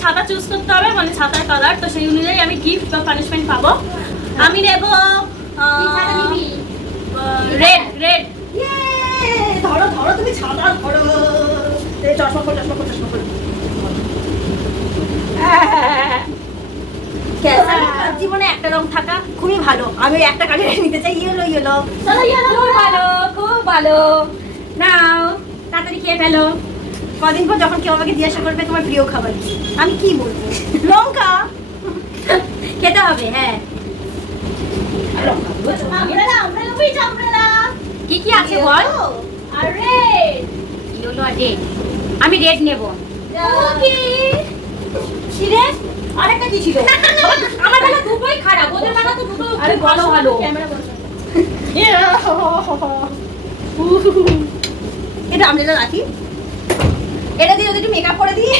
ছাতা চুজ করতে হবে, মানে ছাতার কালার, তো সেই অনুযায়ী আমি গিফট বা পানিশমেন্ট পাবো। আমি নেব রেড রেড। ধরো ধরো তুমি ছাতা ধরো, চশমা পর চশমা পর চশমা পর। জীবনে একটা রং থাকা খুবই ভালো, আমি একটা কালার নিতে চাই, ইয়েলো ইয়েলো। চলো ইয়েলো, খুব ভালো খুব ভালো। নাও তাড়াতাড়ি খেয়ে ফেলো। কদিন পর যখন কেউ আমাকে জিজ্ঞাসা করবে তোমার প্রিয় খাবার কি, আমি কি বলবো? লঙ্কা খেতে হবে। হ্যাঁ আমব্রেলা আমব্রেলা উইচ আমব্রেলা। কি কি আছে বল? আর রেড। ইয়েলো আর রেড, আমি রেড নেব। ওকে। কি রে? আরেকটা কি ছিল? আমার বেলা দুটোই খারাপ, ওদের বেলা তো দুটো আরে ভালো ভালো। ক্যামেরা বন্ধ। এটা আমলেটা রাখি, এটা দিয়ে যদি একটু মেকআপ করে দিই